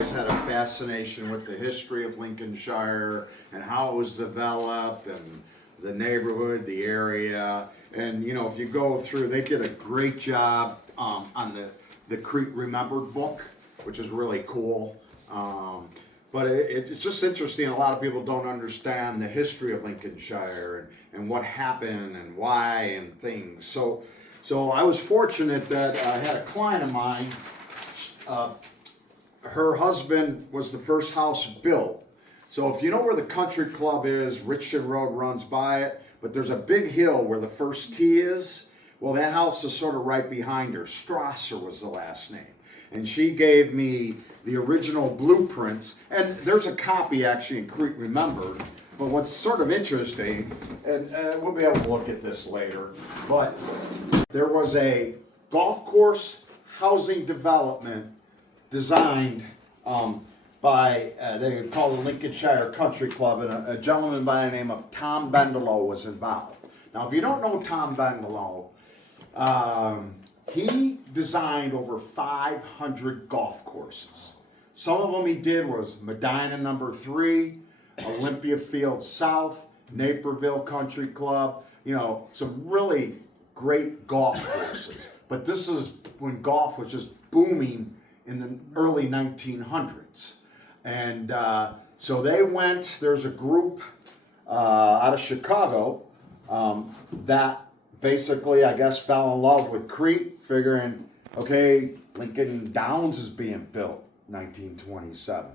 Had a fascination with the history of Lincolnshire and how it was developed and the neighborhood, the area. And you know, if you go through, they did a great job on the Crete Remembered book, which is really cool. But it's just interesting. A lot of people don't understand the history of Lincolnshire and what happened and why and things. So I was fortunate that I had a client of mine. Her husband was the first house built. So if you know where the country club is, Richton Road runs by it, but there's a big hill where the first tee is. Well, that house is sort of right behind her. Strasser was the last name. And she gave me the original blueprints, and there's a copy actually in Crete Remembered. But what's sort of interesting, and we'll be able to look at this later, but there was a golf course housing development designed by, they call the Lincolnshire Country Club, and a gentleman by the name of Tom Bendelow was involved. Now, if you don't know Tom Bendelow, he designed over 500 golf courses. Some of them he did was Medina number 3, Olympia Field South, Naperville Country Club, you know, some really great golf courses. But this is when golf was just booming in the early 1900s. And so they went, there's a group out of Chicago that basically, I guess, fell in love with Crete, figuring, okay, Lincoln Downs is being built, 1927.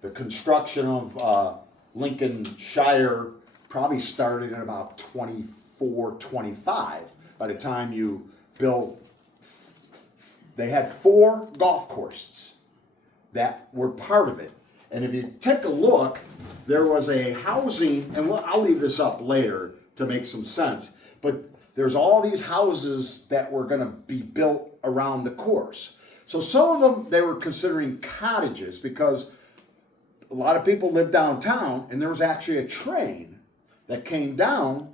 The construction of Lincolnshire probably started in about 24, 25. By the time you built, they had 4 golf courses that were part of it. And if you take a look, there was a housing, and I'll leave this up later to make some sense, but there's all these houses that were going to be built around the course. So some of them, they were considering cottages because a lot of people lived downtown, and there was actually a train that came down.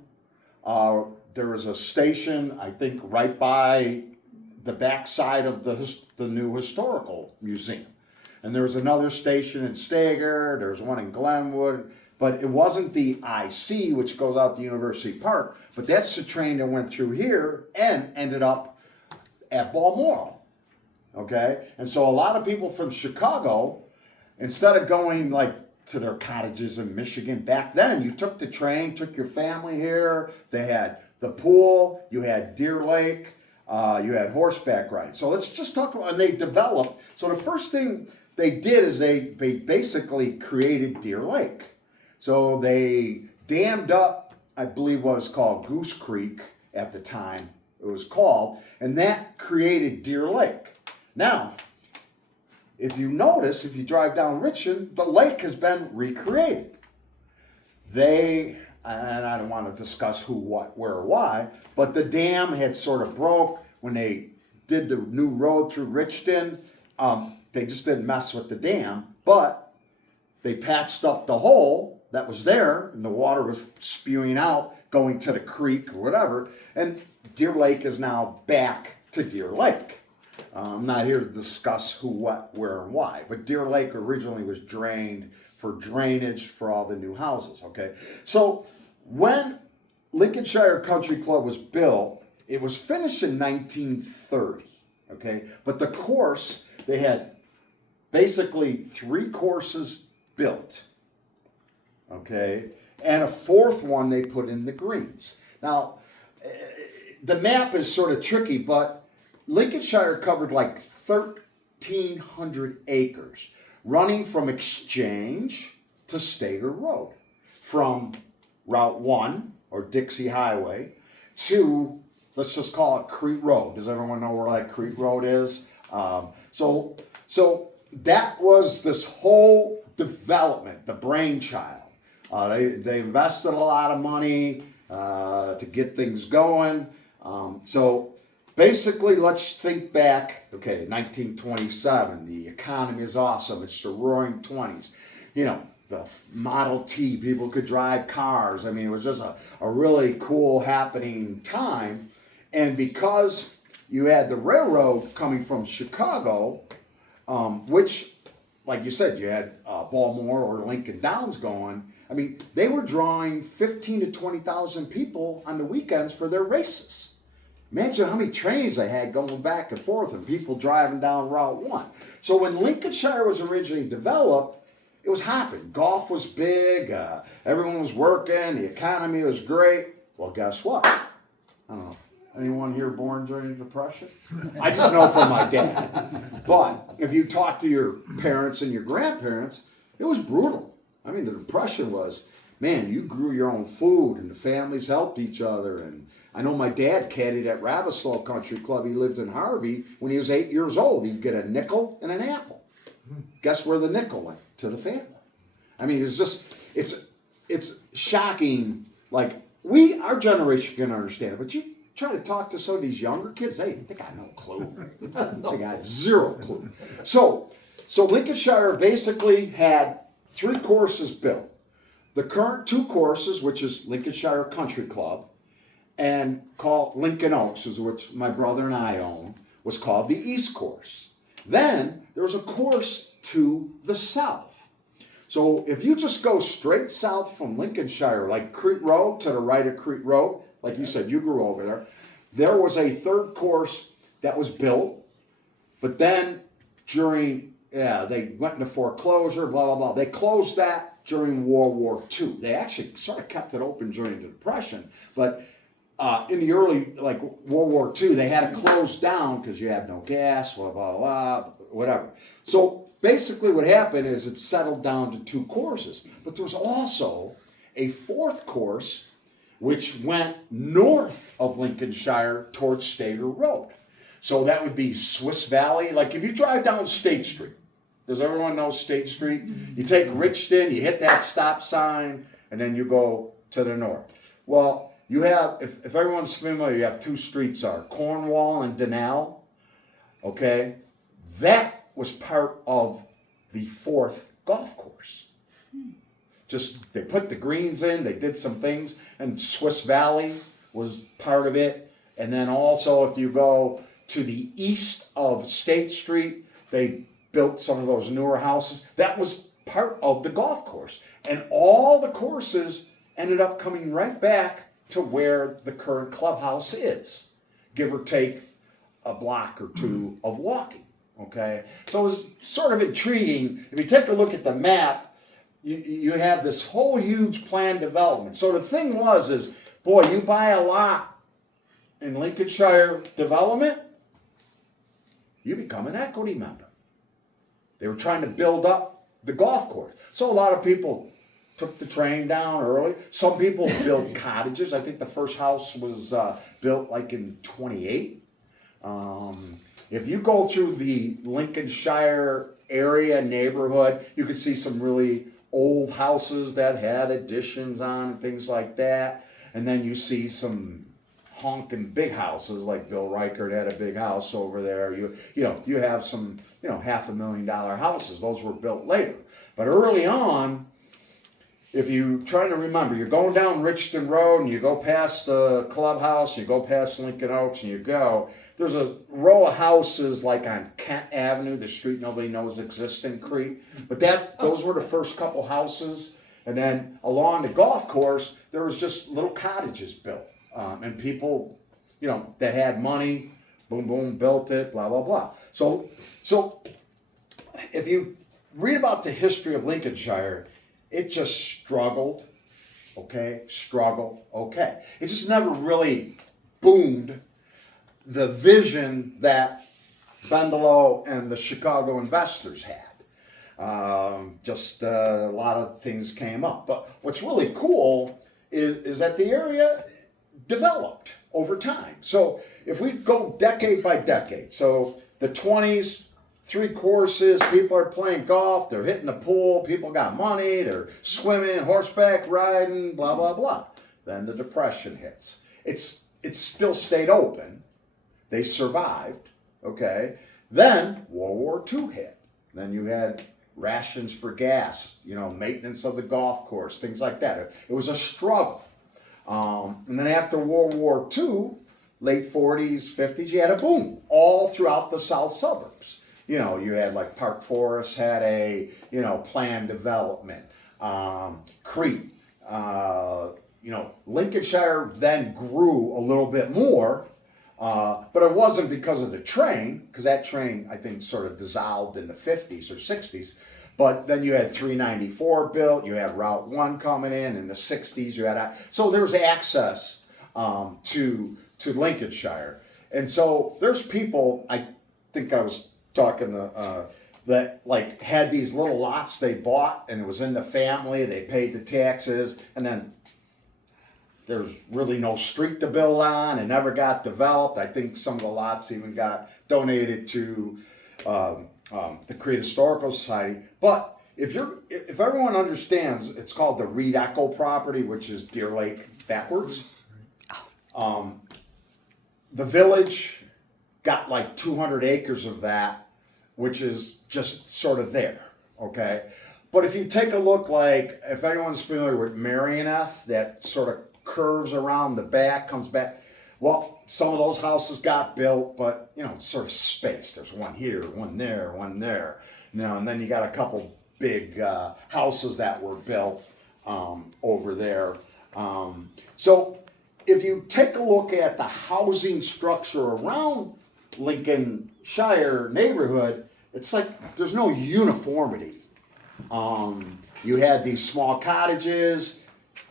There was a station, I think, right by the backside of the new historical museum. And there was another station in Stager, there was one in Glenwood, but it wasn't the IC, which goes out to University Park, but that's the train that went through here and ended up at Balmoral, okay? And so a lot of people from Chicago, instead of going like to their cottages in Michigan, back then you took the train, took your family here, they had the pool, you had Deer Lake, you had horseback riding. So let's just talk about, and they developed, so the first thing they did is they basically created Deer Lake. So they dammed up, I believe what was called Goose Creek at the time it was called, and that created Deer Lake. Now, if you notice, if you drive down Richmond, the lake has been recreated. And I don't want to discuss who, what, where, or why, but the dam had sort of broke when they did the new road through Richton. They just didn't mess with the dam, but they patched up the hole that was there, and the water was spewing out, going to the creek or whatever, and Deer Lake is now back to Deer Lake. I'm not here to discuss who, what, where, and why, but Deer Lake originally was drained for drainage for all the new houses, okay? So when Lincolnshire Country Club was built, it was finished in 1930, okay? But the course, they had basically 3 courses built, okay? And a 4th one they put in the greens. Now, the map is sort of tricky, but Lincolnshire covered like 1,300 acres, running from Exchange to Stager Road, from Route 1, or Dixie Highway, to, let's just call it Crete Road. Does everyone know where that Crete Road is? So that was this whole development, the brainchild. They invested a lot of money to get things going. So basically, let's think back, okay, 1927, the economy is awesome, it's the roaring 20s. You know, the Model T, people could drive cars. I mean, it was just a really cool happening time. And because you had the railroad coming from Chicago, which like you said, you had Baltimore or Lincoln Downs going. I mean, they were drawing 15 to 20,000 people on the weekends for their races. Imagine how many trains they had going back and forth and people driving down Route 1. So when Lincolnshire was originally developed, it was hopping. Golf was big, everyone was working, the economy was great. Well, guess what? I don't know. Anyone here born during the Depression? I just know from my dad. But if you talk to your parents and your grandparents, it was brutal. I mean, the Depression was, man, you grew your own food and the families helped each other. And I know my dad caddied at Ravislow Country Club. He lived in Harvey. When he was 8 years old, he'd get a nickel and an apple. Guess where the nickel went? To the family. I mean, it's just, it's shocking. Like, our generation can understand it, but you try to talk to some of these younger kids, they got no clue. They got zero clue. So Lincolnshire basically had 3 courses built. The current 2 courses, which is Lincolnshire Country Club, and called Lincoln Oaks, which my brother and I own, was called the East Course. Then there was a course to the south. So if you just go straight south from Lincolnshire, like Crete Road, to the right of Crete Road, like you said, you grew over there, there was a 3rd course that was built, but then they went into foreclosure, blah, blah, blah. They closed that during World War II. They actually sort of kept it open during the Depression, but in the early, like World War II, they had to close down because you had no gas, blah, blah, blah, whatever. So basically what happened is it settled down to 2 courses, but there was also a 4th course which went north of Lincolnshire towards Stager Road. So that would be Swiss Valley. Like if you drive down State Street, does everyone know State Street? You take Richton, you hit that stop sign, and then you go to the north. Well, you have, if everyone's familiar, you have 2 streets are Cornwall and Denell. Okay? That was part of the 4th golf course. Just, they put the greens in, they did some things, and Swiss Valley was part of it. And then also, if you go to the east of State Street, they built some of those newer houses. That was part of the golf course. And all the courses ended up coming right back to where the current clubhouse is, give or take a block or 2 of walking. Okay? So it was sort of intriguing. If you take a look at the map, you have this whole huge planned development. So the thing is, boy, you buy a lot in Lincolnshire development, you become an equity member. They were trying to build up the golf course. So a lot of people took the train down early. Some people built cottages. I think the first house was built like in 28. If you go through the Lincolnshire area neighborhood, you can see some really old houses that had additions on and things like that. And then you see some honking big houses, like Bill Reichert had a big house over there. You have some, $500,000 houses. Those were built later. But early on, if you're trying to remember, you're going down Richton Road and you go past the clubhouse, you go past Lincoln Oaks and there's a row of houses like on Kent Avenue, the street nobody knows exists in Crete. But those were the first couple houses. And then along the golf course, there was just little cottages built. And people, that had money, boom, boom, built it, blah, blah, blah. So if you read about the history of Lincolnshire, it just struggled, okay. It just never really boomed the vision that Bendelow and the Chicago investors had. Just a lot of things came up. But what's really cool is that the area developed over time. So if we go decade by decade, so the 20s, 3 courses, people are playing golf, they're hitting the pool, people got money, they're swimming, horseback riding, blah, blah, blah. Then the Depression hits. It still stayed open. They survived, okay? Then World War II hit. Then you had rations for gas, maintenance of the golf course, things like that. It was a struggle. And then after World War II, late 40s, 50s, you had a boom all throughout the south suburbs. you had like Park Forest had a, planned development. Crete, Lincolnshire then grew a little bit more, but it wasn't because of the train, because that train, I think, sort of dissolved in the 50s or 60s. But then you had 394 built, you had Route 1 coming in the 60s, so there was access to Lincolnshire. And so there's people, I think I was talking to, that like had these little lots they bought, and it was in the family, they paid the taxes, and then there's really no street to build on, and never got developed. I think some of the lots even got donated to the Crete Historical Society. But if everyone understands, it's called the Reed Echo property, which is Deer Lake backwards. The village got like 200 acres of that, which is just sort of there, okay? But if you take a look, like, if anyone's familiar with Marioneth, that sort of curves around the back, comes back, well, some of those houses got built, but, it's sort of spaced. There's one here, one there, and then you got a couple big houses that were built over there. So if you take a look at the housing structure around Lincolnshire neighborhood, it's like there's no uniformity. You had these small cottages.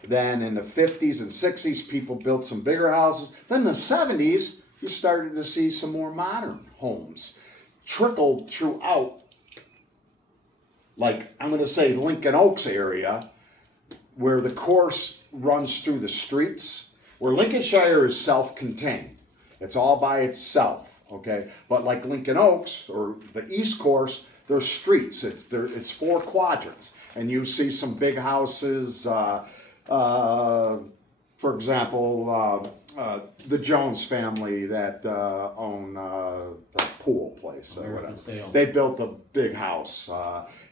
Then in the 50s and 60s, people built some bigger houses. Then in the 70s, you started to see some more modern homes trickled throughout, like, I'm going to say Lincoln Oaks area, where the course runs through the streets, where Lincolnshire is self-contained. It's all by itself, okay? But like Lincoln Oaks, or the East Course, there's streets. It's 4 quadrants. And you see some big houses, for example, the Jones family that own the pool place or whatever. They built a big house.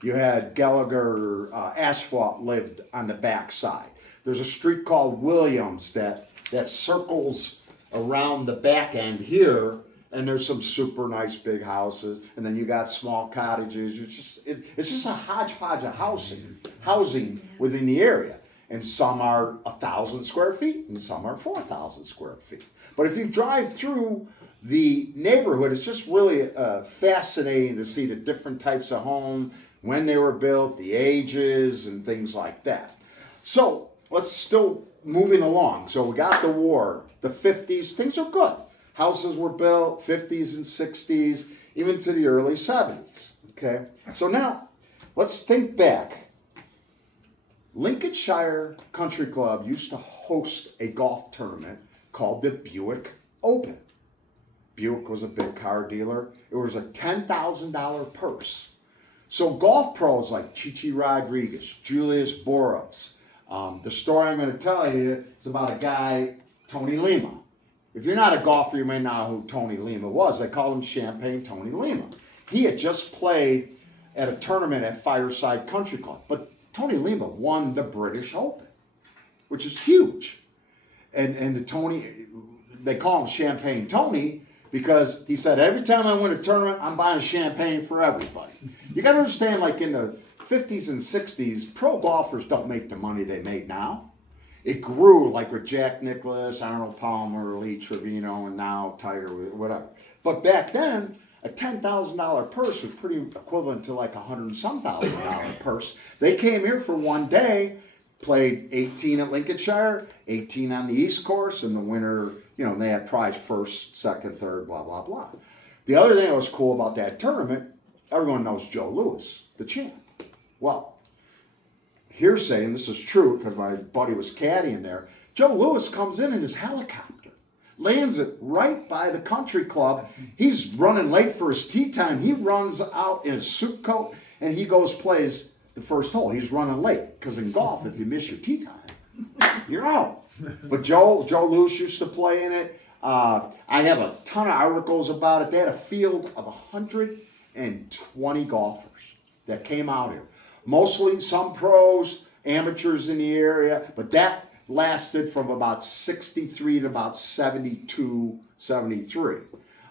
You had Gallagher Asphalt lived on the back side. There's a street called Williams that circles around the back end here, and there's some super nice big houses, and then you got small cottages. It's just a hodgepodge of housing within the area. And some are 1,000 square feet, and some are 4,000 square feet. But if you drive through the neighborhood, it's just really fascinating to see the different types of home, when they were built, the ages, and things like that. So let's still moving along. So we got the war, the 50s, things are good. Houses were built, 50s and 60s, even to the early 70s. Okay, so now let's think back. Lincolnshire Country Club used to host a golf tournament called the Buick Open. Buick was a big car dealer. It was a $10,000 purse. So golf pros like Chichi Rodriguez, Julius Boros. The story I'm going to tell you is about a guy, Tony Lima. If you're not a golfer, you may not know who Tony Lima was. They call him Champagne Tony Lima. He had just played at a tournament at Fireside Country Club. But Tony Lima won the British Open, which is huge. And the Tony, they call him Champagne Tony because he said, every time I win a tournament, I'm buying champagne for everybody. You got to understand, like in the 50s and 60s, pro golfers don't make the money they make now. It grew like with Jack Nicklaus, Arnold Palmer, Lee Trevino, and now Tiger, whatever. But back then, a $10,000 purse was pretty equivalent to like $100,000 purse. They came here for one day, played 18 at Lincolnshire, 18 on the East Course, and the winner, they had prize first, second, third, blah, blah, blah. The other thing that was cool about that tournament, everyone knows Joe Louis, the champ. Well, hearsay, and this is true because my buddy was caddying there, Joe Louis comes in his helicopter. Lands it right by the country club. He's running late for his tee time. He runs out in his suit coat and he plays the first hole. He's running late because in golf, if you miss your tee time, you're out. But Joe Louis used to play in it. I have a ton of articles about it. They had a field of 120 golfers that came out here. Mostly some pros, amateurs in the area, but that lasted from about 63 to about 72, 73.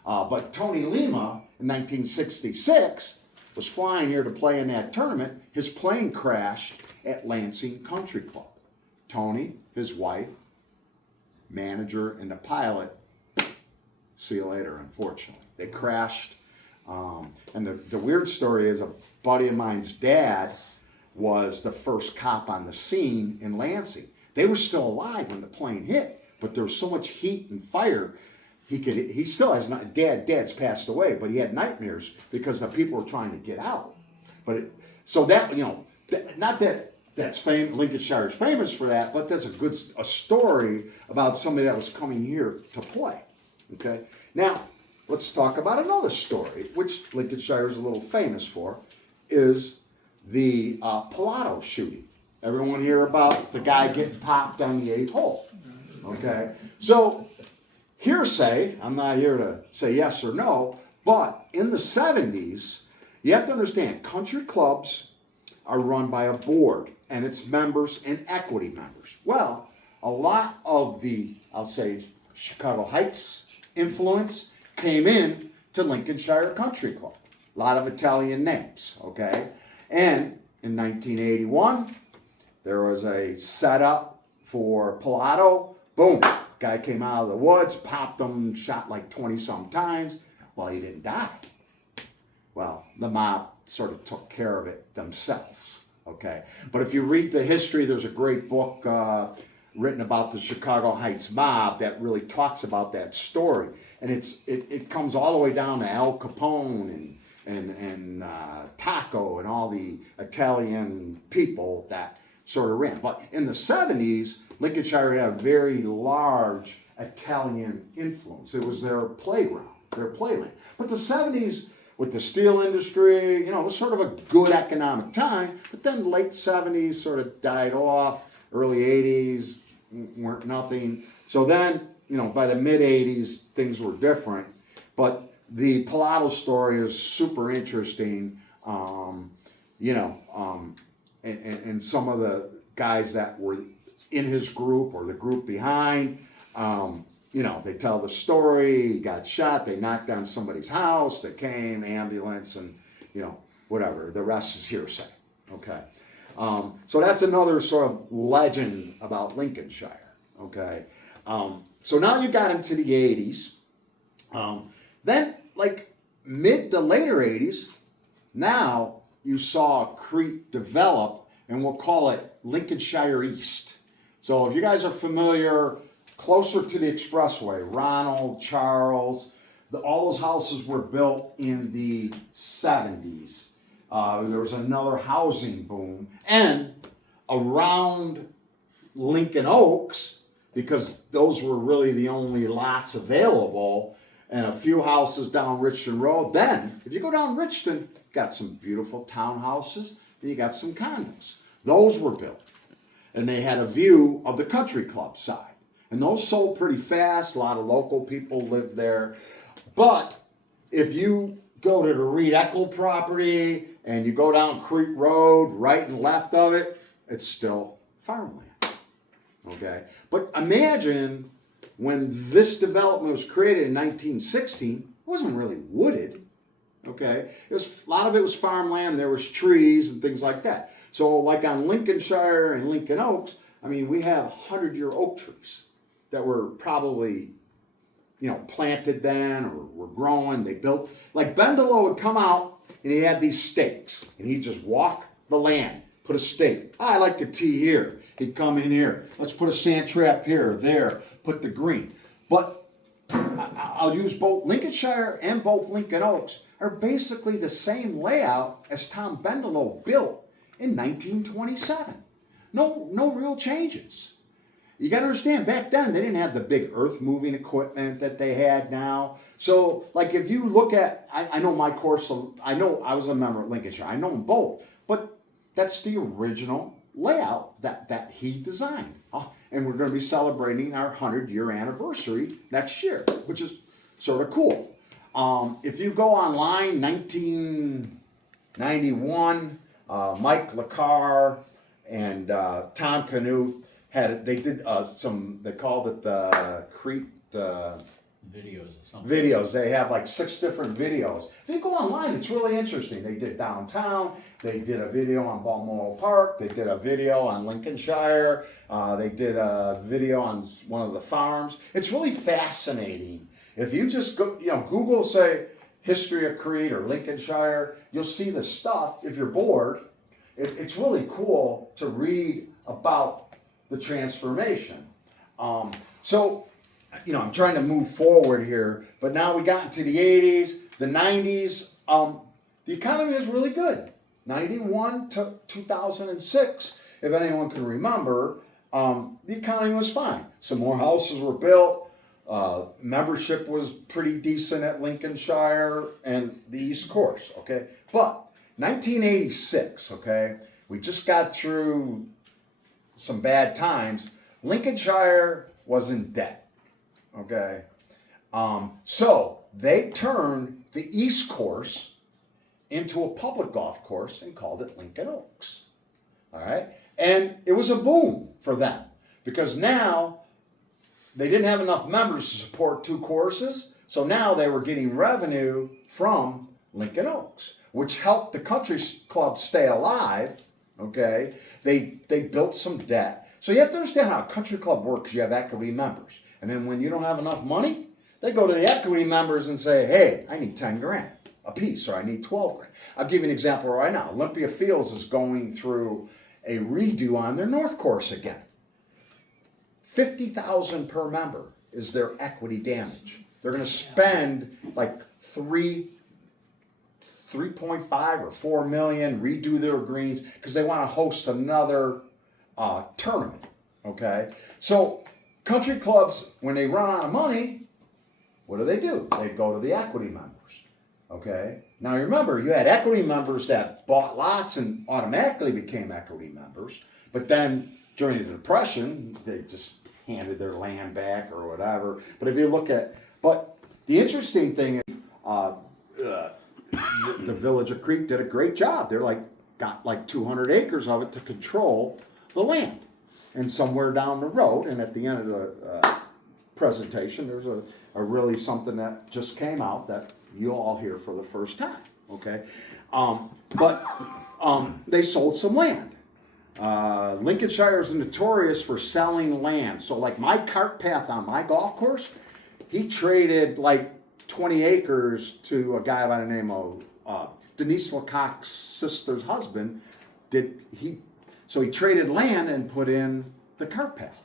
But Tony Lima in 1966 was flying here to play in that tournament. His plane crashed at Lansing Country Club. Tony, his wife, manager, and the pilot, see you later, unfortunately. They crashed. And the weird story is a buddy of mine's dad was the first cop on the scene in Lansing. They were still alive when the plane hit, but there was so much heat and fire. He still has not, dad's passed away, but he had nightmares because the people were trying to get out. So that, not that that's Lincolnshire is famous for that, but that's a story about somebody that was coming here to play. Okay, now let's talk about another story, which Lincolnshire is a little famous for, is the Pilato shooting. Everyone hear about the guy getting popped on the 8th hole. Okay, so hearsay, I'm not here to say yes or no, but in the 70s, you have to understand, country clubs are run by a board and its members and equity members. Well, a lot of the, I'll say, Chicago Heights influence came in to Lincolnshire Country Club. A lot of Italian names, okay? And in 1981, there was a setup for Pilato. Boom, guy came out of the woods, popped him, shot like 20-some times. Well, he didn't die. Well, the mob sort of took care of it themselves, okay? But if you read the history, there's a great book written about the Chicago Heights mob that really talks about that story. And it comes all the way down to Al Capone and Taco and all the Italian people that sort of ran. But in the 70s, Lincolnshire had a very large Italian influence. It was their playground, their playland. But the 70s, with the steel industry, it was sort of a good economic time. But then late 70s sort of died off. Early 80s weren't nothing. So then, by the mid 80s, things were different. But the Pilato story is super interesting. And some of the guys that were in his group or the group behind, they tell the story. He got shot. They knocked on somebody's house. They came, ambulance, and whatever. The rest is hearsay. Okay. So that's another sort of legend about Lincolnshire. Okay. So now you got into the 80s. Then, like mid to later 80s, now you saw Crete develop, and we'll call it Lincolnshire East. So if you guys are familiar, closer to the expressway, Ronald, Charles, all those houses were built in the 70s. There was another housing boom. And around Lincoln Oaks, because those were really the only lots available, and a few houses down Richton Road. Then, if you go down Richton, you got some beautiful townhouses, and you got some condos. Those were built. And they had a view of the country club side. And those sold pretty fast. A lot of local people lived there. But if you go to the Reed Eckel property and you go down Creek Road, right and left of it, it's still farmland. Okay? But imagine when this development was created in 1916, it wasn't really wooded. Okay? A lot of it was farmland. There was trees and things like that. So like on Lincolnshire and Lincoln Oaks, we have 100-year oak trees that were probably, planted then or were growing. They built, like Bendelow would come out and he had these stakes and he'd just walk the land, put a stake. I like the tee here. He'd come in here. Let's put a sand trap here, there, put the green. But I'll use both Lincolnshire and both Lincoln Oaks are basically the same layout as Tom Bendelow built in 1927. No real changes. You got to understand, back then, they didn't have the big earth-moving equipment that they had now. So, like, if you look at, I know my course, I know I was a member of Lincolnshire. I know them both. But that's the original layout that he designed. And we're going to be celebrating our 100-year anniversary next year, which is sort of cool. If you go online, 1991, Mike LaCar and Tom Knuth they called it the Crete Videos or something. Videos. They have like 6 different videos. If you go online, it's really interesting. They did downtown. They did a video on Balmoral Park. They did a video on Lincolnshire. They did a video on one of the farms. It's really fascinating. If you just go, Google, say, history of Crete or Lincolnshire, you'll see the stuff. If you're bored, it's really cool to read about the transformation. So, I'm trying to move forward here, but now we got into the 80s, the 90s. The economy was really good. 91 to 2006, if anyone can remember, the economy was fine. Some more houses were built. Membership was pretty decent at Lincolnshire and the East Course, okay? But 1986, okay, we just got through some bad times. Lincolnshire was in debt. Okay, so they turned the East Course into a public golf course and called it Lincoln Oaks. All right, and it was a boom for them because now they didn't have enough members to support 2 courses, so now they were getting revenue from Lincoln Oaks, which helped the country club stay alive. Okay, they built some debt, so you have to understand how a country club works. You have equity members. And then when you don't have enough money, they go to the equity members and say, hey, I need 10 grand a piece, or I need 12 grand. I'll give you an example right now. Olympia Fields is going through a redo on their North Course again. $50,000 per member is their equity damage. They're going to spend like 3.5 or 4 million, redo their greens, because they want to host another tournament, okay? So country clubs, when they run out of money, what do? They go to the equity members, okay? Now remember, you had equity members that bought lots and automatically became equity members, but then during the Depression, they just handed their land back or whatever. But if you look at, but the interesting thing is, the Village of Crete did a great job. They're got like 200 acres of it to control the land. And somewhere down the road, and at the end of the presentation, there's a really something that just came out that you all hear for the first time, okay? They sold some land. Lincolnshire is notorious for selling land. So like my cart path on my golf course, he traded like 20 acres to a guy by the name of Denise Lecoq's sister's husband. So he traded land and put in the cart path.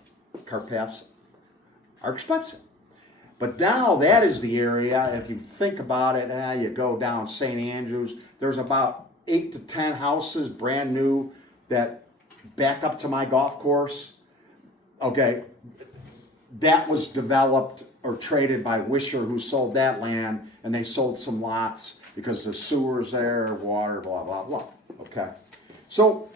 Cart paths are expensive. But now that is the area, if you think about it, you go down St. Andrews, there's about 8 to 10 houses, brand new, that back up to my golf course. Okay, that was developed or traded by Wisher, who sold that land, and they sold some lots because the sewer's there, water, blah, blah, blah. Okay, so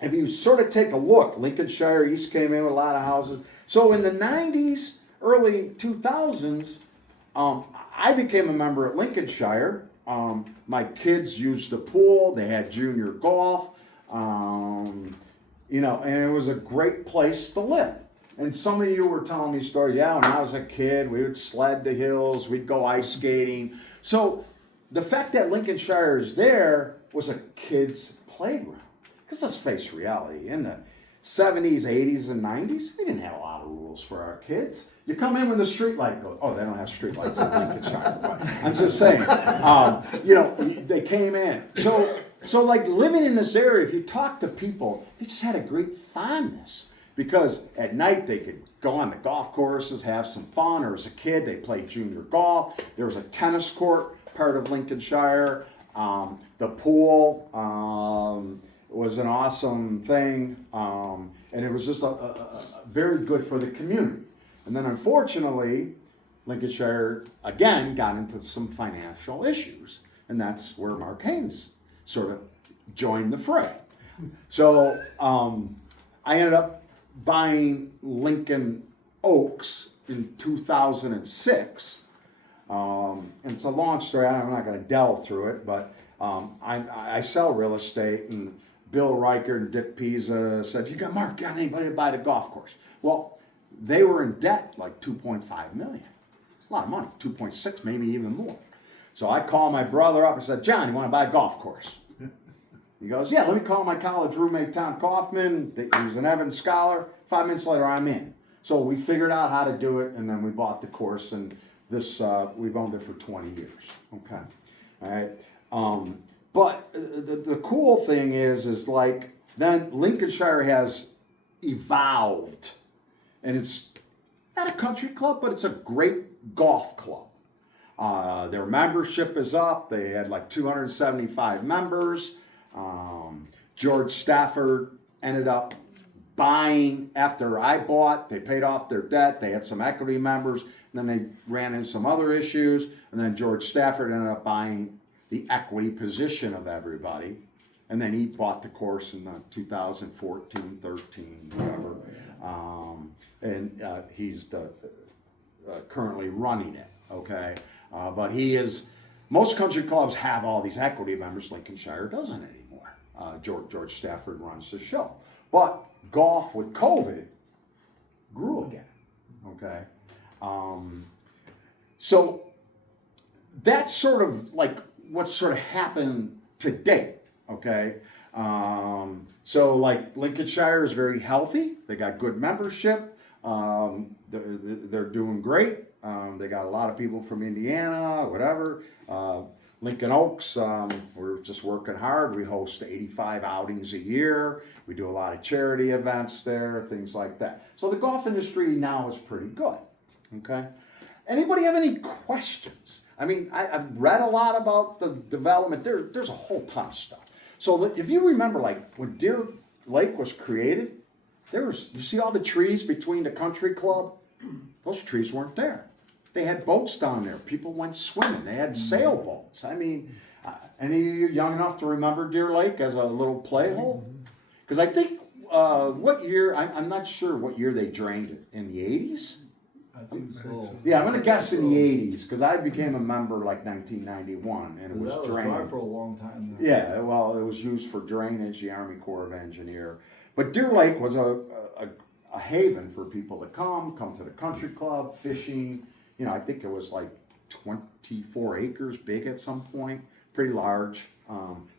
if you sort of take a look, Lincolnshire East came in with a lot of houses. So in the 90s, early 2000s, I became a member at Lincolnshire. My kids used the pool. They had junior golf, and it was a great place to live. And some of you were telling me stories. Yeah, when I was a kid, we would sled the hills, we'd go ice skating. So the fact that Lincolnshire is there was a kid's playground. Because let's face reality, in the 70s, 80s, and 90s, we didn't have a lot of rules for our kids. You come in when the street light goes. Oh, they don't have street lights in Lincolnshire. But I'm just saying, they came in. So like living in this area, if you talk to people, they just had a great fondness. Because at night they could go on the golf courses, have some fun, or as a kid they played junior golf. There was a tennis court, part of Lincolnshire. The pool was an awesome thing, and it was just a very good for the community. And then unfortunately, Lincolnshire again got into some financial issues, and that's where Mark Haines sort of joined the fray. So I ended up buying Lincoln Oaks in 2006. And it's a long story. I'm not going to delve through it, but I sell real estate, and Bill Riker and Dick Pisa said, Mark, got anybody to buy the golf course? Well, they were in debt like $2.5 million. A lot of money, 2.6, maybe even more. So I called my brother up and said, John, you want to buy a golf course? He goes, yeah, let me call my college roommate, Tom Kaufman. He was an Evans scholar. 5 minutes later, I'm in. So we figured out how to do it, and then we bought the course, and this we've owned it for 20 years. Okay, all right. But the cool thing is like then Lincolnshire has evolved, and it's not a country club, but it's a great golf club. Their membership is up. They had like 275 members. George Stafford ended up buying after I bought. They paid off their debt. They had some equity members. And then they ran into some other issues. And then George Stafford ended up buying the equity position of everybody. And then he bought the course in 2014, 13, whatever. He's currently running it, okay? But he is, most country clubs have all these equity members. Lincolnshire doesn't anymore. George Stafford runs the show. But golf with COVID grew again, okay? So that's sort of like what's sort of happened to date, okay? So like Lincolnshire is very healthy. They got good membership. They're doing great. They got a lot of people from Indiana, whatever. Lincoln Oaks, we're just working hard. We host 85 outings a year. We do a lot of charity events there, things like that. So the golf industry now is pretty good, okay? Anybody have any questions? I mean, I've read a lot about the development. There's a whole ton of stuff. So if you remember, like when Deer Lake was created, you see all the trees between the country club? Those trees weren't there. They had boats down there. People went swimming. They had sailboats. I mean, any of you young enough to remember Deer Lake as a little play hole? Because I think, what year, I'm not sure what year they drained it. In the 80s? I think so. Yeah, I'm going to guess in the 80s, because I became a member like 1991, and it was drained. Dry for a long time. Yeah, well, it was used for drainage, the Army Corps of Engineer. But Deer Lake was a haven for people to come to the country club, fishing. You know, I think it was like 24 acres big at some point, pretty large,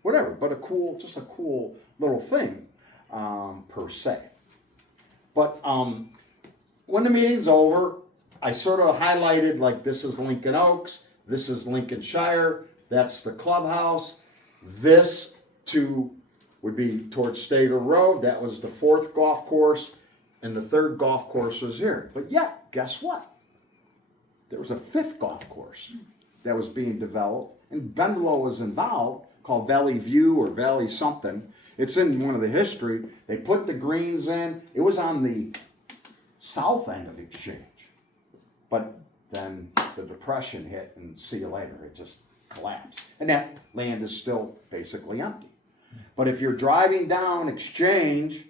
whatever, but just a cool little thing, per se. But when the meeting's over, I sort of highlighted, like, this is Lincoln Oaks, this is Lincolnshire, that's the clubhouse, this would be towards Stater Road, that was the 4th golf course, and the 3rd golf course was here. But yet, guess what? There was a 5th golf course that was being developed, and Bendelo was involved, called Valley View or Valley something. It's in one of the history. They put the greens in. It was on the south end of Exchange. But then the Depression hit, and see you later. It just collapsed. And that land is still basically empty. But if you're driving down Exchange,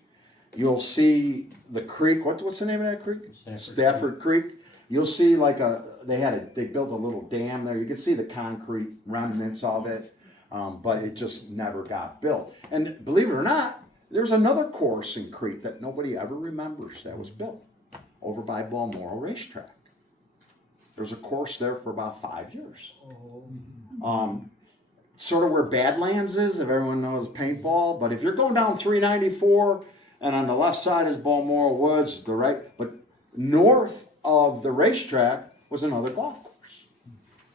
you'll see the creek. What's the name of that creek? Stafford Creek. You'll see like they built a little dam there. You can see the concrete remnants of it, but it just never got built. And believe it or not, there's another course in Crete that nobody ever remembers that was built over by Balmoral Racetrack. There's a course there for about 5 years. Sort of where Badlands is, if everyone knows paintball. But if you're going down 394 and on the left side is Balmoral Woods, the right, but north of the racetrack was another golf course.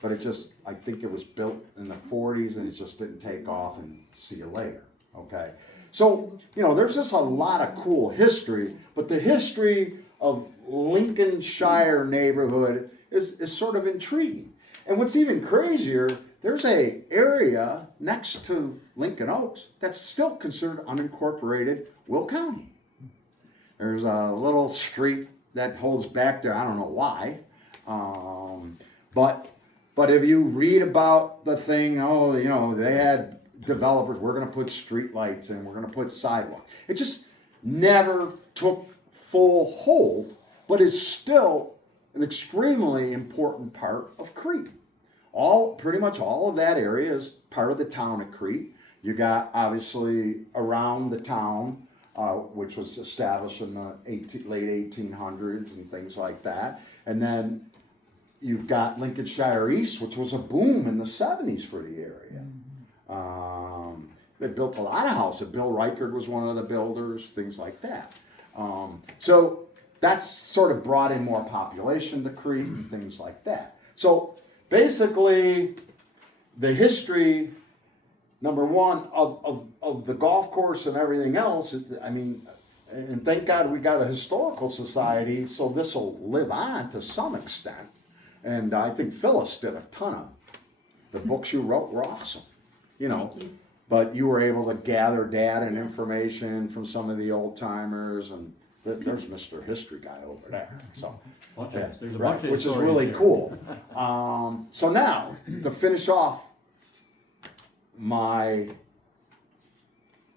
But I think it was built in the 40s and it just didn't take off, and see you later, okay? So, there's just a lot of cool history, but the history of Lincolnshire neighborhood is sort of intriguing. And what's even crazier, there's a area next to Lincoln Oaks that's still considered unincorporated Will County. There's a little street that holds back there. I don't know why. But if you read about the thing, they had developers, we're going to put street lights in, we're going to put sidewalks. It just never took full hold, but is still an extremely important part of Crete. Pretty much all of that area is part of the town of Crete. You got, obviously, around the town, which was established in the late 1800s and things like that. And then you've got Lincolnshire East, which was a boom in the 70s for the area. They built a lot of houses. Bill Reichard was one of the builders, things like that. So that's sort of brought in more population to Crete and things like that. So basically, the history, number one, of the golf course and everything else, I mean, and thank God we got a historical society, so this will live on to some extent. And I think Phyllis did a ton of the books you wrote were awesome, you know. Thank you. But you were able to gather data and information from some of the old timers, and there's Mr. History Guy over there. So, yeah, There's a right, bunch of which is historians really here. cool. So now to finish off my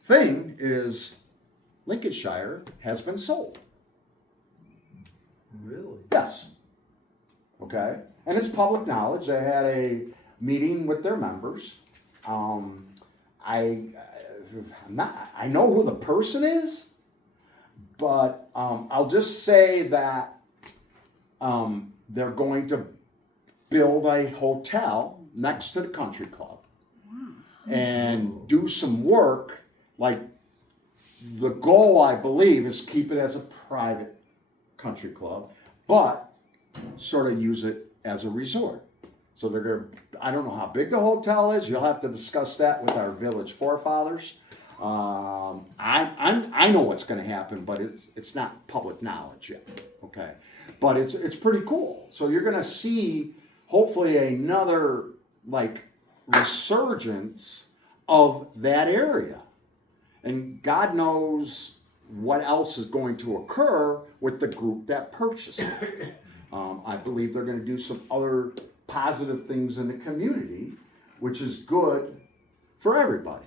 thing is Lincolnshire has been sold. Really? Yes. Okay. And it's public knowledge. They had a meeting with their members. I know who the person is, but I'll just say that they're going to build a hotel next to the country club and do some work. Like, the goal, I believe, is keep it as a private country club, but sort of use it as a resort. So they're going to, I don't know how big the hotel is. You'll have to discuss that with our village forefathers. I know what's going to happen, but it's not public knowledge yet. Okay, but it's pretty cool. So you're going to see hopefully another like resurgence of that area, and God knows what else is going to occur with the group that purchased it. I believe they're going to do some other positive things in the community, which is good for everybody.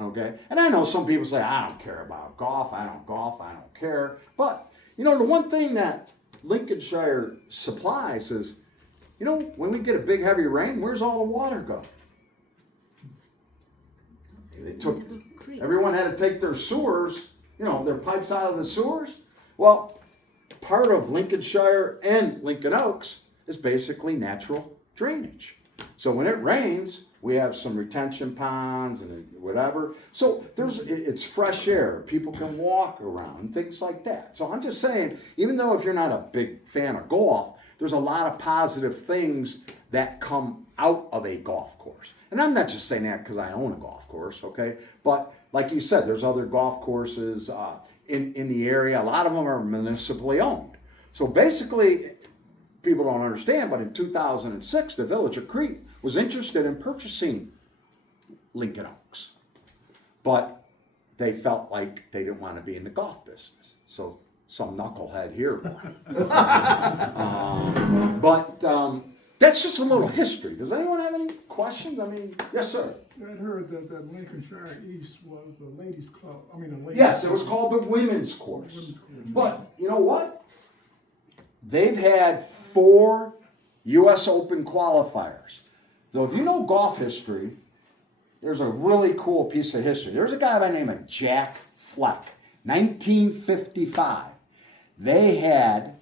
Okay, and I know some people say, I don't care about golf, I don't care. But, you know, the one thing that Lincolnshire supplies is, you know, when we get a big heavy rain, where's all the water go? They took, Into the creeks. everyone had to take their sewers, you know, their pipes out of the sewers. Well, part of Lincolnshire and Lincoln Oaks is basically natural drainage. So when it rains, we have some retention ponds and whatever. So it's fresh air. People can walk around and things like that. So I'm just saying, even though if you're not a big fan of golf, there's a lot of positive things that come out of a golf course. And I'm not just saying that because I own a golf course, okay? But like you said, there's other golf courses in the area. A lot of them are municipally owned. So basically, people don't understand, but in 2006, the village of Crete was interested in purchasing Lincoln Oaks. But they felt like they didn't want to be in the golf business. So some knucklehead here wanted. But that's just a little history. Does anyone have any questions? I mean, yes, sir. I heard that Lincolnshire East was a ladies' club. I mean, a ladies' Yes, it was club. called the women's course. Women's course. But you know what? They've had 4 U.S. Open qualifiers. So if you know golf history, there's a really cool piece of history. There's a guy by the name of Jack Fleck, 1955. They had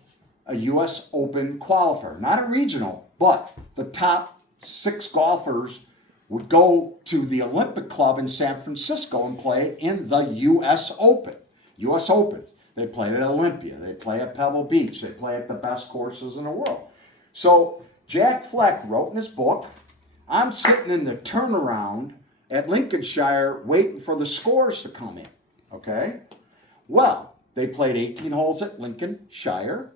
a U.S. Open qualifier, not a regional, but the top 6 golfers would go to the Olympic Club in San Francisco and play in the U.S. Open. U.S. Opens. They played at Olympia. They play at Pebble Beach. They play at the best courses in the world. So Jack Fleck wrote in his book, I'm sitting in the turnaround at Lincolnshire waiting for the scores to come in. Okay? Well, they played 18 holes at Lincolnshire.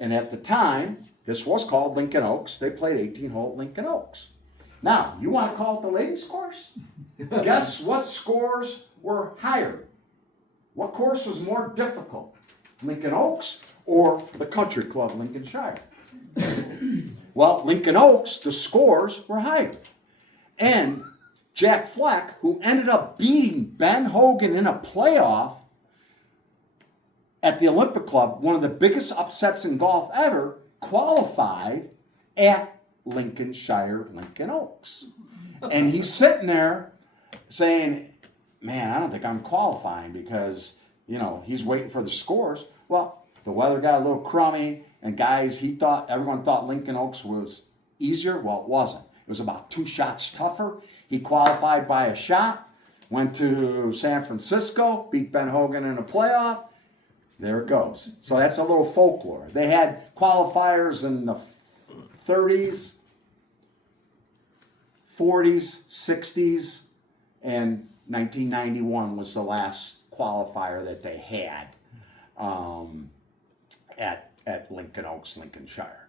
And at the time, this was called Lincoln Oaks. They played 18 holes at Lincoln Oaks. Now, you want to call it the ladies' course? Guess what scores were higher? What course was more difficult? Lincoln Oaks or the country club Lincolnshire? Well, Lincoln Oaks, the scores were higher. And Jack Fleck, who ended up beating Ben Hogan in a playoff at the Olympic Club, one of the biggest upsets in golf ever, qualified at Lincolnshire, Lincoln Oaks. And he's sitting there saying, man, I don't think I'm qualifying because, you know, he's waiting for the scores. Well, the weather got a little crummy. And guys, everyone thought Lincoln Oaks was easier. Well, it wasn't. It was about 2 shots tougher. He qualified by a shot, went to San Francisco, beat Ben Hogan in a playoff. There it goes. So that's a little folklore. They had qualifiers in the 30s, 40s, 60s, and 1991 was the last qualifier that they had at Lincoln Oaks, Lincolnshire.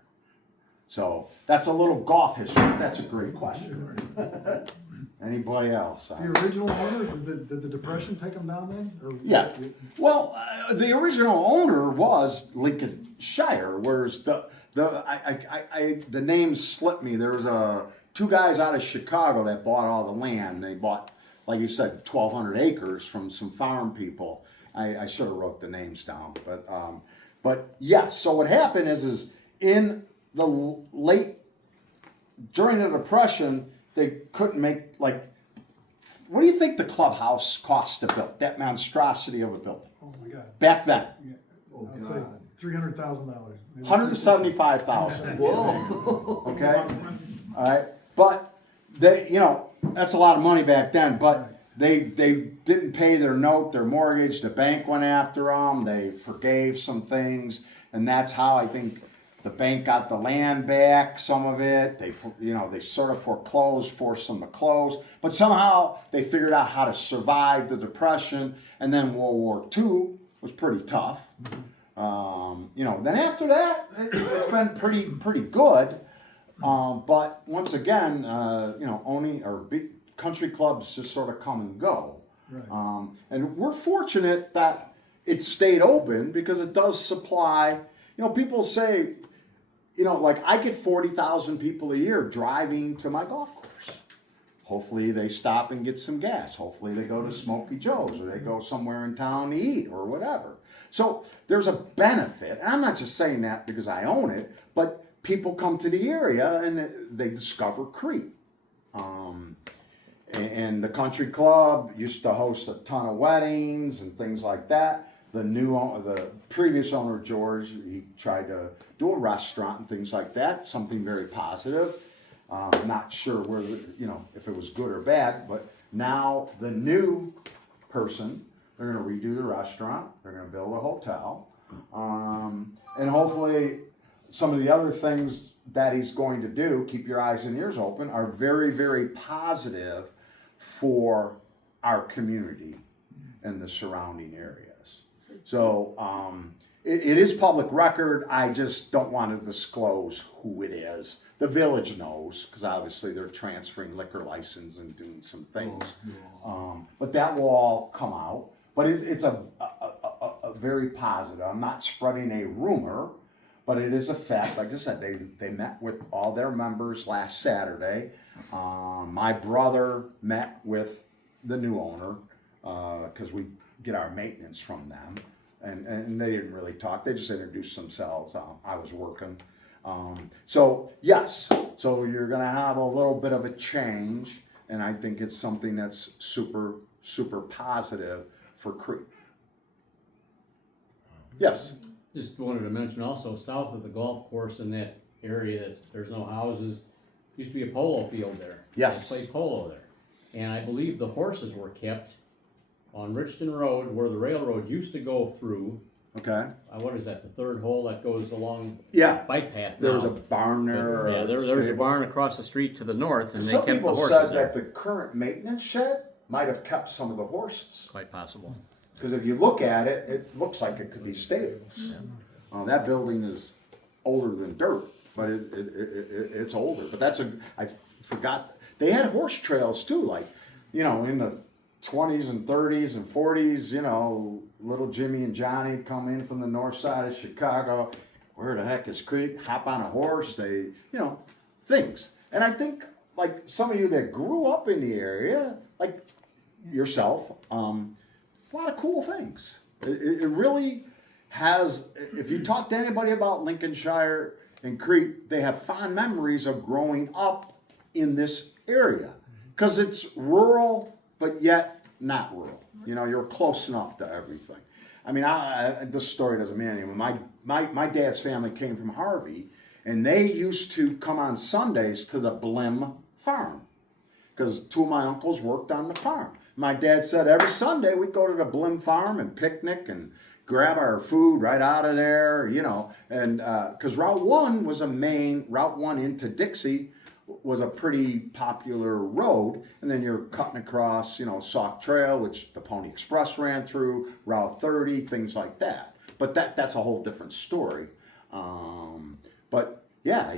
So that's a little golf history. That's a great question. Anybody else? The original owner, did the Depression take them down then? Or, Yeah. Well, the original owner was Lincolnshire, whereas the names slipped me. There was 2 guys out of Chicago that bought all the land. They bought, like you said, 1,200 acres from some farm people. I should have wrote the names down, but yes. So what happened is in the during the Depression, they couldn't make, like, what do you think the clubhouse cost to build? That monstrosity of a building. Oh my God. Back then. Yeah. Oh, I'd say God. $300,000. $175,000. Whoa. Okay? All right. But that's a lot of money back then, but they didn't pay their note, their mortgage, the bank went after them, they forgave some things, and that's how I think the bank got the land back, some of it. They sort of foreclosed, forced them to close, but somehow they figured out how to survive the Depression, and then World War II was pretty tough. Then after that, it's been pretty good. But once again, country clubs just sort of come and go. Right. And we're fortunate that it stayed open because it does supply. People say, like I get 40,000 people a year driving to my golf course. Hopefully they stop and get some gas. Hopefully they go to Smokey Joe's or they go somewhere in town to eat or whatever. So there's a benefit. And I'm not just saying that because I own it, but people come to the area and they discover Crete. And the country club used to host a ton of weddings and things like that. The previous owner, George, he tried to do a restaurant and things like that, something very positive. Not sure if it was good or bad, but now the new person, they're going to redo the restaurant, they're going to build a hotel, and hopefully some of the other things that he's going to do, keep your eyes and ears open, are very, very positive for our community and the surrounding areas. So it is public record. I just don't want to disclose who it is. The village knows because obviously they're transferring liquor license and doing some things. But that will all come out. But it's a very positive. I'm not spreading a rumor, but it is a fact. Like I said, they met with all their members last Saturday. My brother met with the new owner because we get our maintenance from them. And they didn't really talk. They just introduced themselves. I was working. So yes, so you're going to have a little bit of a change. And I think it's something that's super, super positive for Crete. Yes. Just wanted to mention also, south of the golf course in that area, there's no houses. Used to be a polo field there. Yes. They played polo there. And I believe the horses were kept on Richton Road where the railroad used to go through. Okay. What is that, the third hole that goes along Yeah. bike path now? There was a barn there. Yeah, there's a barn across the street to the north, and they Some kept the people horses said there. that the current maintenance shed might have kept some of the horses. Quite possible. Because if you look at it, it looks like it could be stables. That building is older than dirt, but it's older. But I forgot, they had horse trails too, like, in the 20s and 30s and 40s, little Jimmy and Johnny come in from the north side of Chicago. Where the heck is Crete? Hop on a horse, things. And I think, like, some of you that grew up in the area, like yourself, a lot of cool things. It really has, if you talk to anybody about Lincolnshire and Crete, they have fond memories of growing up in this area. Because it's rural, but yet not rural. You know, you're close enough to everything. I mean, this story doesn't mean anything. My dad's family came from Harvey, and they used to come on Sundays to the Blim farm because two of my uncles worked on the farm. My dad said every Sunday we'd go to the Blim farm and picnic and grab our food right out of there, you know, and because Route 1 was Route 1 into Dixie was a pretty popular road, and then you're cutting across, you know, Sauk Trail, which the Pony Express ran through, Route 30, things like that. But that's a whole different story. But yeah,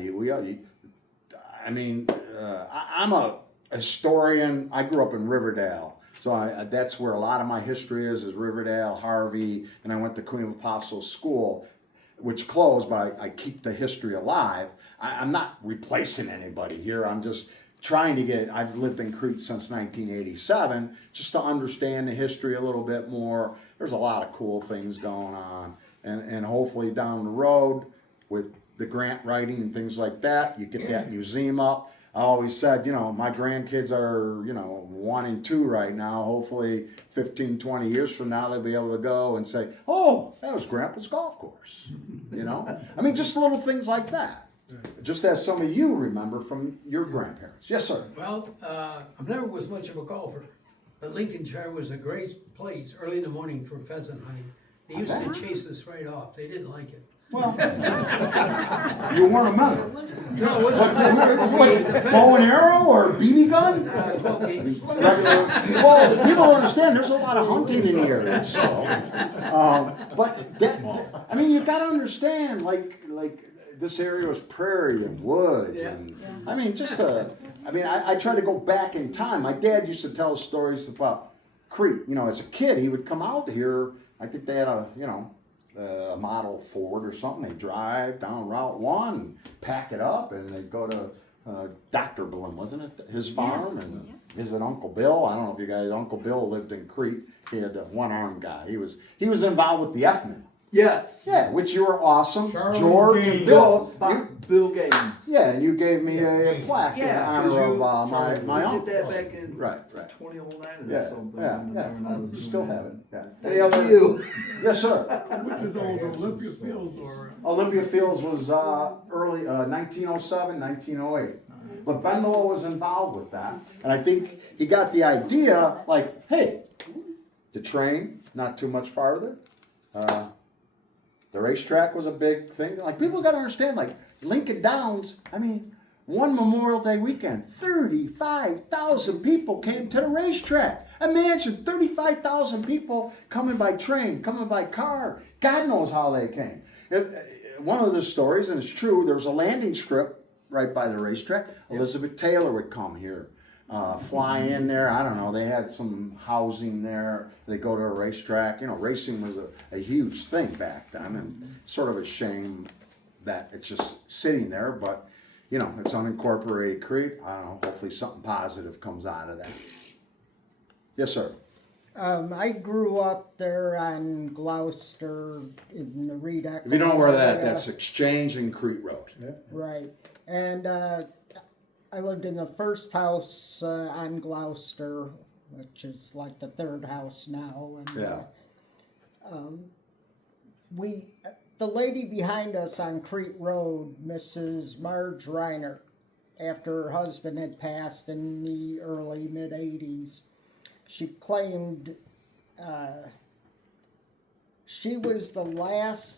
I'm a historian. I grew up in Riverdale. So that's where a lot of my history is Riverdale, Harvey, and I went to Queen of Apostles School, which closed, but I keep the history alive. I'm not replacing anybody here. I'm just trying to I've lived in Crete since 1987, just to understand the history a little bit more. There's a lot of cool things going on. And hopefully down the road with the grant writing and things like that, you get that museum up. I always said, you know, my grandkids are, you know, 1 and 2 right now. Hopefully 15, 20 years from now, they'll be able to go and say, oh, that was Grandpa's golf course. You know? I mean, just little things like that. Just as some of you remember from your grandparents. Yes, sir. Well, I never was much of a golfer, but Lincolnshire was a great place early in the morning for pheasant hunting. They used to chase us right off. They didn't like it. Well, you weren't a member. No, it wasn't. What, bow and arrow or BB gun? 12 games. Well, people don't understand. There's a lot of hunting in the area. So, but I mean, you got to understand, like this area was prairie and woods, and I mean, I try to go back in time. My dad used to tell stories about Crete. You know, as a kid, he would come out here. I think they had a model Ford or something. They drive down Route 1 and pack it up, and they go to Dr. Blim, wasn't it? His farm, and visit Uncle Bill. I don't know if you guys, Uncle Bill lived in Crete. He had a one-armed guy. He was involved with the F-Men. Yes. Yeah, which you were awesome. Charlie George Gaines. and Bill. Bill Gaines. Yeah, you gave me a plaque in honor of my We uncle. did that back in Right. 2009 or Yeah, something. yeah. when I was Still doing have it. that. Yeah. Any Thank other? you. Yes, sir. Which is on Olympia Fields or? Olympia Fields was early 1907, 1908. But Bendel was involved with that. And I think he got the idea, like, hey, the train, not too much farther. The racetrack was a big thing. Like, people got to understand, like, Lincoln Downs, I mean, one Memorial Day weekend, 35,000 people came to the racetrack. Imagine 35,000 people coming by train, coming by car. God knows how they came. One of the stories, and it's true, there was a landing strip right by the racetrack. Elizabeth Taylor would come here, fly in there. I don't know, they had some housing there. They go to a racetrack. You know, racing was a huge thing back then, and sort of a shame that it's just sitting there, but you know, it's unincorporated Crete. I don't know, hopefully something positive comes out of that. Yes, sir. I grew up there on Gloucester in the Reed. If you don't know where that's Exchange and Crete Road. Right. And I lived in the first house on Gloucester, which is like the third house now. And, the lady behind us on Crete Road, Mrs. Marge Reiner, after her husband had passed in the early mid-'80s, she claimed she was the last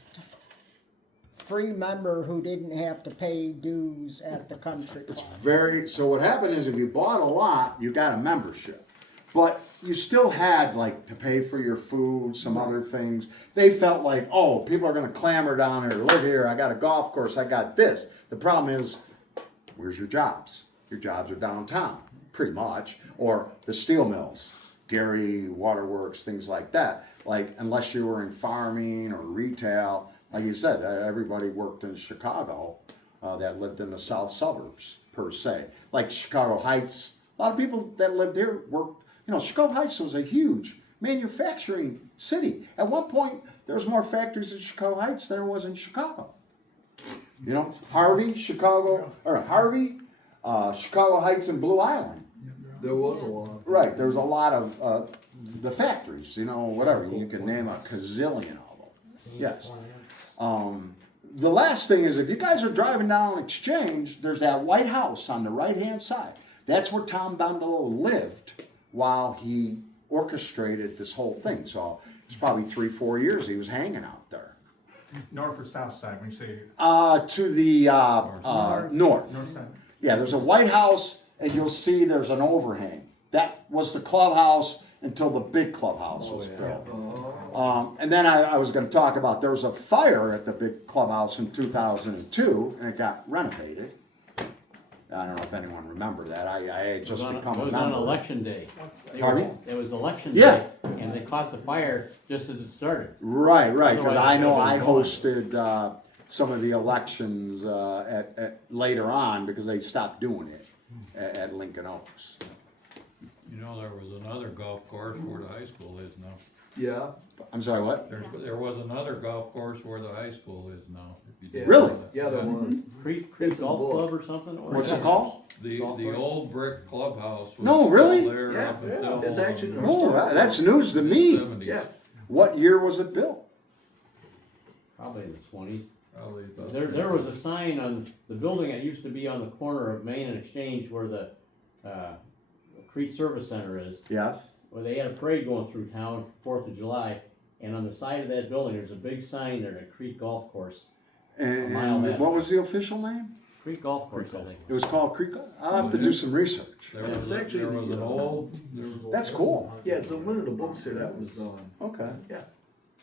free member who didn't have to pay dues at the country club. So what happened is if you bought a lot, you got a membership. But you still had like to pay for your food, some other things. They felt like, oh, people are going to clamor down here, live here, I got a golf course, I got this. The problem is, where's your jobs? Your jobs are downtown, pretty much, or the steel mills, Gary Waterworks, things like that. Like, unless you were in farming or retail, like you said, everybody worked in Chicago that lived in the south suburbs, per se. Like Chicago Heights, a lot of people that lived here worked. You know, Chicago Heights was a huge manufacturing city. At one point, there was more factories in Chicago Heights than there was in Chicago. You know, Harvey, Chicago Heights, and Blue Island. There was a lot. Right, there's a lot of, the factories, you know, whatever, you can name a gazillion of them, yes. The last thing is, if you guys are driving down Exchange, there's that White House on the right-hand side. That's where Tom Bondolo lived while he orchestrated this whole thing, so it's probably 3-4 years he was hanging out there. North or south side, when you say To the, north. north side? Yeah, there's a White House, and you'll see there's an overhang. That was the clubhouse until the big clubhouse was built. And then I was going to talk about, there was a fire at the big clubhouse in 2002, and it got renovated. I don't know if anyone remember that. I had It was just on, become it a was on member. election day. Pardon me? It was election Yeah. day, and they caught the fire just as it started. Right, because Otherwise, I know it I would've been gone. hosted some of the elections at later on because they stopped doing it at Lincoln Oaks. You know, there was another golf course where the high school is now. Yeah, I'm sorry, what? There was another golf course where the high school is now. If you didn't Really? know that. yeah, there was. Creek It's in the Golf book. Club or something? Or What's it called? The Golf course? old brick clubhouse was No, really? still there Yeah, up until it's actually an Oh, historic that's one. news to me. 70s. Yeah, What year was it built? Probably in the 20s. Probably about There was a sign on the building that used to be on the corner of Main and Exchange where the Crete Service Center is. Yes. Where they had a parade going through town, 4th of July, and on the side of that building, there's a big sign there, the Crete Golf Course. And mile that what way. was the official name? Crete Golf Course, I think. It was called Creek. I'll have to do some research. There Yeah, was, it's actually there was the, an old, That's cool. yeah, it's one of the books here that was done. Okay. Yeah.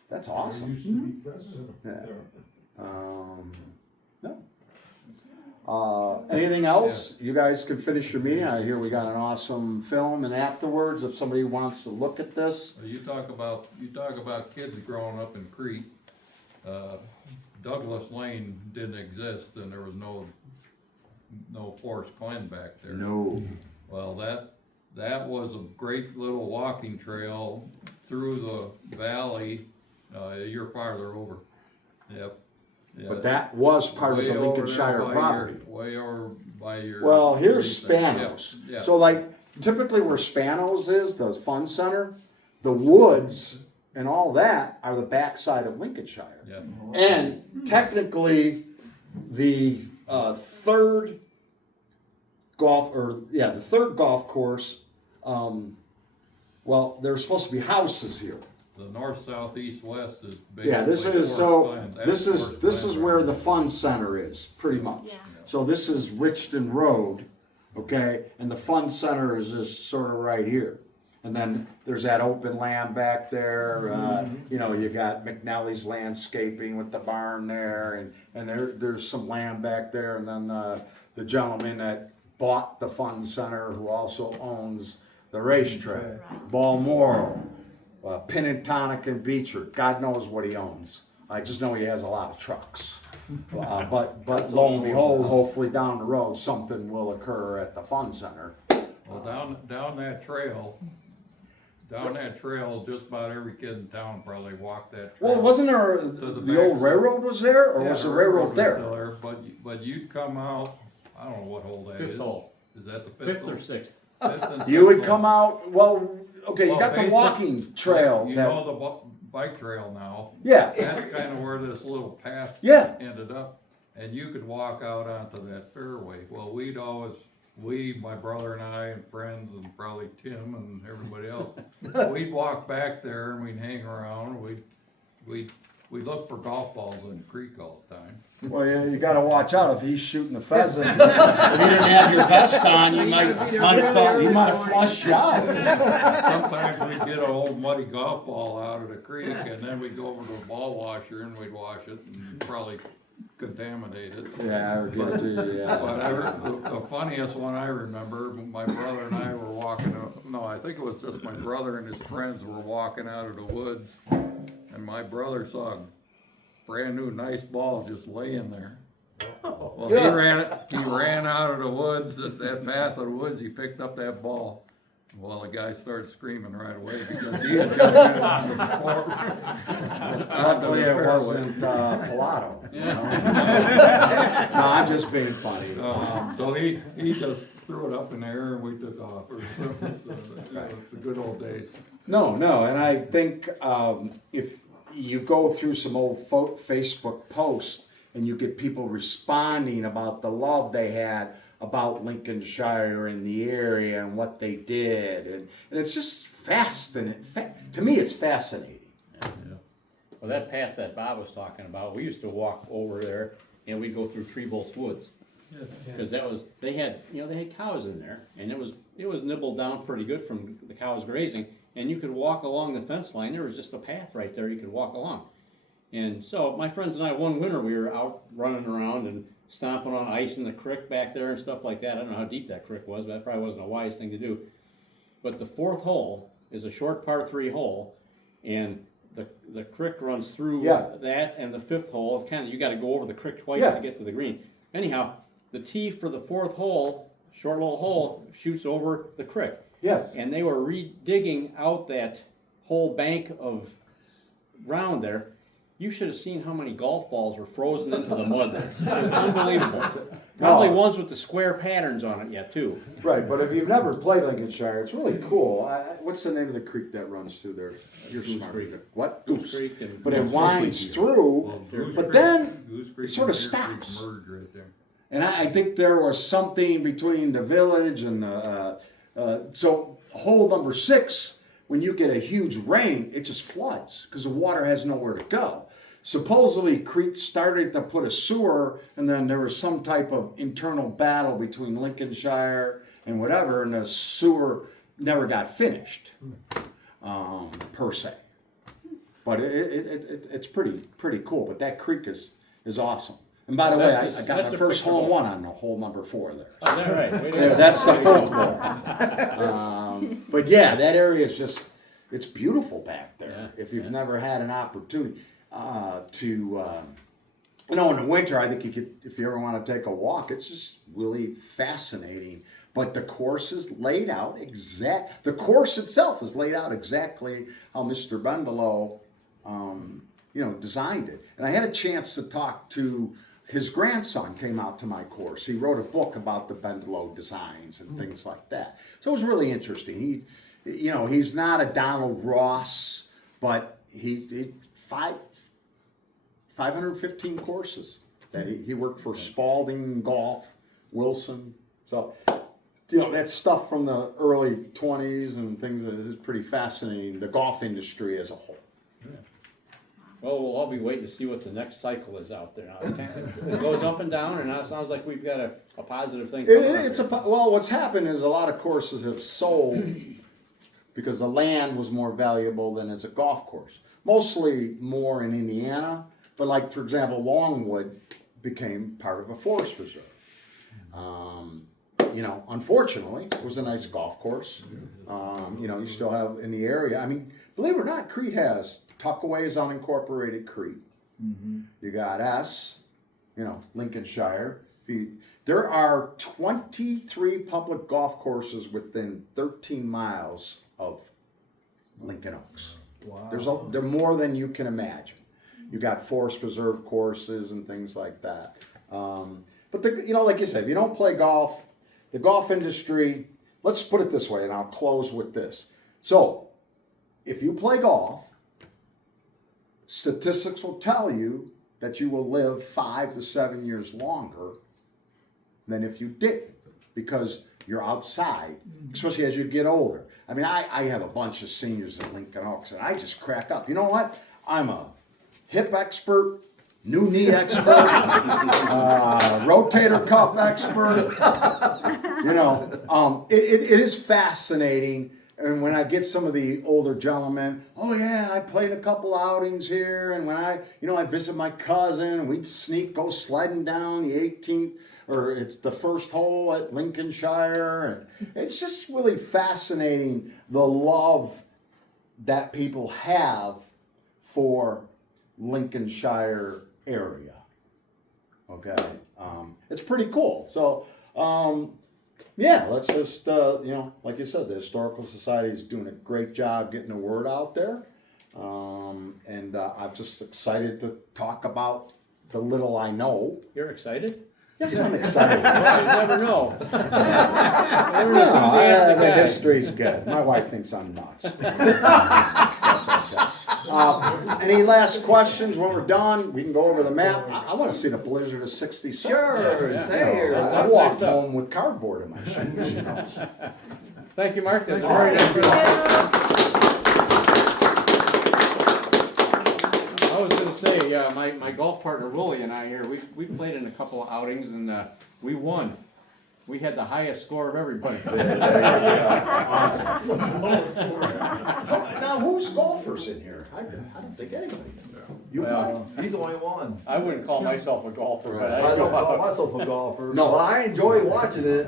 That's There awesome. used to be Fest Yeah. there. No. Anything else? You guys can finish your meeting. I hear we got an awesome film, and afterwards, if somebody wants to look at this, you talk about kids growing up in Crete. Douglas Lane didn't exist and there was no Forest Glen back there. no. Well, that was a great little walking trail through the valley, you're farther over. Yep. Yeah. But that was part of Way the over there Lincolnshire by property. Way over by your. Well, here's everything. Spanos. Yeah, yeah. So like typically where Spanos is, the fun center, the woods and all that are the backside of Lincolnshire. Yeah. And technically, the third golf course. Well, there's supposed to be houses here. The north, south, east, west is Yeah, this basically is Forest Glen. That's this Forest is Glen where right the there. fun center is, pretty much. Yeah. So this is Richton Road, okay, and the fun center is just sort of right here. And then there's that open land back there. You know, you got McNally's Landscaping with the barn there, and there's some land back there. And then the gentleman that bought the fun center, who also owns the racetrack, Balmoral, Pinnantonic and Beecher. God knows what he owns. I just know he has a lot of trucks. But lo and behold, hopefully down the road something will occur at the fun center. Well, down that trail, just about every kid in town probably walked that trail. Well, wasn't there the the old back. railroad was there, or Yeah, was the railroad was there? still there? But you'd come out, I don't know what hole that is. Fifth hole, Is that the fifth 5th hole? or 6th. Fifth and You would sixth come hole. out. Well, okay, you Well, got the basic- walking trail. You that, know the bike trail now. yeah, That's kind of where this little path yeah. ended up, and you could walk out onto that fairway. Well, my brother and I and friends and probably Tim and everybody else, we'd walk back there and we'd hang around, we'd look for golf balls in the creek all the time. Well, you got to watch out if he's shooting a pheasant. If you didn't have your vest on, you might have thought he might have flushed you out. Sometimes we'd get an old muddy golf ball out of the creek and then we'd go over to a ball washer and we'd wash it and probably contaminate it. Yeah, I would get to you. Yeah. But the funniest one I remember, my brother and I were walking, I think it was just my brother and his friends were walking out of the woods, and my brother saw a brand new nice ball just laying there. Well, he ran out of the woods, that path of the woods, he picked up that ball. Well, the guy started screaming right away because he had just hit it on the before. Luckily, it wasn't Pilato. You know? No, I'm just being funny. So he just threw it up in the air and we took off or something. So, you know, it's the good old days. No, and I think if you go through some old Facebook posts and you get people responding about the love they had about Lincolnshire and the area and what they did, and it's just fascinating. To me, it's fascinating. Well, that path that Bob was talking about, we used to walk over there and we'd go through Trebolt's Woods. Because they had cows in there, and it was nibbled down pretty good from the cows grazing, and you could walk along the fence line. There was just a path right there you could walk along. And so my friends and I, one winter, we were out running around and stomping on ice in the creek back there and stuff like that. I don't know how deep that creek was, but that probably wasn't a wise thing to do. But the fourth hole is a short par 3 hole, and the creek runs through that, and the fifth hole, you got to go over the creek twice to get to the green. Anyhow, the tee for the fourth hole, short little hole, shoots over the creek. Yes. And they were digging out that whole bank of ground there. You should have seen how many golf balls were frozen into the mud there. It was unbelievable. Probably ones with the square patterns on it yet, too. Right, but if you've never played Lincolnshire, it's really cool. What's the name of the creek that runs through there? You're Goose smart. Creek. What? Goose Creek. But it winds through, but then it sort of stops. Merge right there. And I think there was something between the village and so hole number 6, when you get a huge rain, it just floods because the water has nowhere to go. Supposedly, Crete started to put a sewer, and then there was some type of internal battle between Lincolnshire and whatever, and the sewer never got finished, per se. But it's pretty cool. But that creek is awesome. And by the way, I got my first hole in one on hole number 4 there. Oh, is that right? There, that's the folklore. But yeah, that area is it's beautiful back there. If you've never had an opportunity in the winter, I think you could, if you ever want to take a walk, it's just really fascinating. But the course is laid out the course itself is laid out exactly how Mr. Bendelow, designed it. And I had a chance to talk to his grandson came out to my course. He wrote a book about the Bendelow designs and things like that. So it was really interesting. He's not a Donald Ross, but he 515 courses that he worked for Spalding Golf, Wilson. So, that stuff from the early 20s and things is pretty fascinating. The golf industry as a whole. Well, we'll all be waiting to see what the next cycle is out there. Now, it goes up and down, and now it sounds like we've got a positive thing coming up. Well, what's happened is a lot of courses have sold because the land was more valuable than as a golf course. Mostly more in Indiana, but like, for example, Longwood became part of a forest reserve. Unfortunately, it was a nice golf course. You still have in the area. I mean, believe it or not, Crete has Tuckaways unincorporated Crete. Mm-hmm. You got Lincolnshire. There are 23 public golf courses within 13 miles of Lincoln Oaks. Wow. They're more than you can imagine. You got forest reserve courses and things like that. But like you said, if you don't play golf, the golf industry. Let's put it this way, and I'll close with this. So, if you play golf, statistics will tell you that you will live 5 to 7 years longer than if you didn't, because you're outside, especially as you get older. I mean, I have a bunch of seniors at Lincoln Oaks, and I just crack up. You know what? I'm a hip expert, new knee expert, rotator cuff expert. It is fascinating. And when I get some of the older gentlemen, oh yeah, I played a couple outings here, and when I visit my cousin, and we'd go sledding down the 18th, or it's the first hole at Lincolnshire, and it's just really fascinating the love that people have for Lincolnshire area. Okay, it's pretty cool. So. Yeah, let's just, like you said, the Historical Society is doing a great job getting the word out there. And I'm just excited to talk about the little I know. You're excited? Yes, I'm excited. Well, you never know. You're an No, enthusiastic the guy. history's good. My wife thinks I'm nuts. That's okay. Any last questions when we're done? We can go over the map. I want to see the Blizzard of '67. Sure, Yeah. say here. I That's walked next up. home with cardboard in my shoes. You know? Thank you, Mark. That's a very nice presentation. I was gonna say, my golf partner Willie and I here, we played in a couple of outings and, we won. We had the highest score of everybody. Now, who's golfers in here? I don't think anybody. You Well, he's the only one. I wouldn't call myself a golfer, but I don't call myself a golfer. No. Well, I enjoy watching it.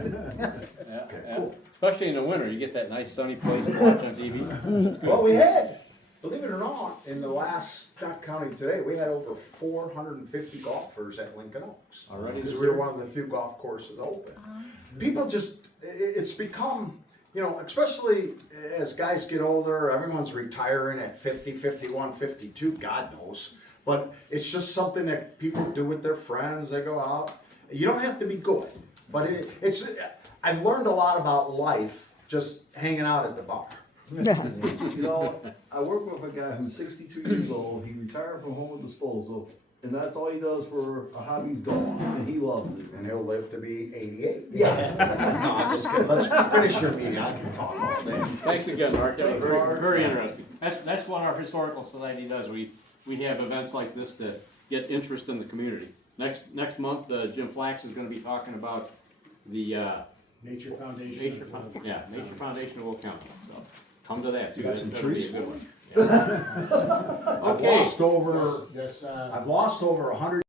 Yeah. Especially in the winter, you get that nice sunny place to watch on TV. Well, we had, believe it or not, in the last, not counting today, we had over 450 golfers at Lincoln Oaks. Already Because this we were year? one of the few golf courses open. People just, it's become, you know, especially as guys get older, everyone's retiring at 50, 51, 52, God knows. But it's just something that people do with their friends, they go out. You don't have to be good, but I've learned a lot about life just hanging out at the bar. You know, I work with a guy who's 62 years old. He retired from home disposal, and that's all he does for a hobby is golf, and he loves it. And he'll live to be 88. Yes. No, I'm just kidding. Let's finish your meeting. I can talk all day. Thanks again, Mark. That was Thanks, very, Mark. very interesting. That's what our historical society does. We have events like this to get interest in the community. Next month, Jim Flax is gonna be talking about the, Nature Foundation. Nature Foundation of Will County, so come to that too. You got some That'll be trees a good for one. I've Okay. lost over, Yes, I've lost over 100